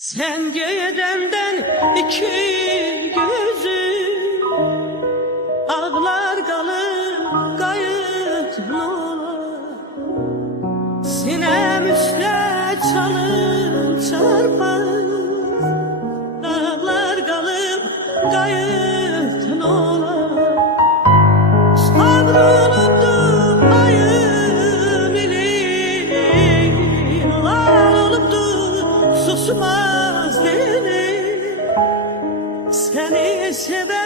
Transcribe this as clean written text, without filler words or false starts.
Sen gedenden iki gözüm ağlar kalır kayıt nola. Sinem üstte çalır çarpar ağlar kalır kayıt nola. Sabrolupdu ayım ilim, lal olupdu susmaz dilim. Seni sever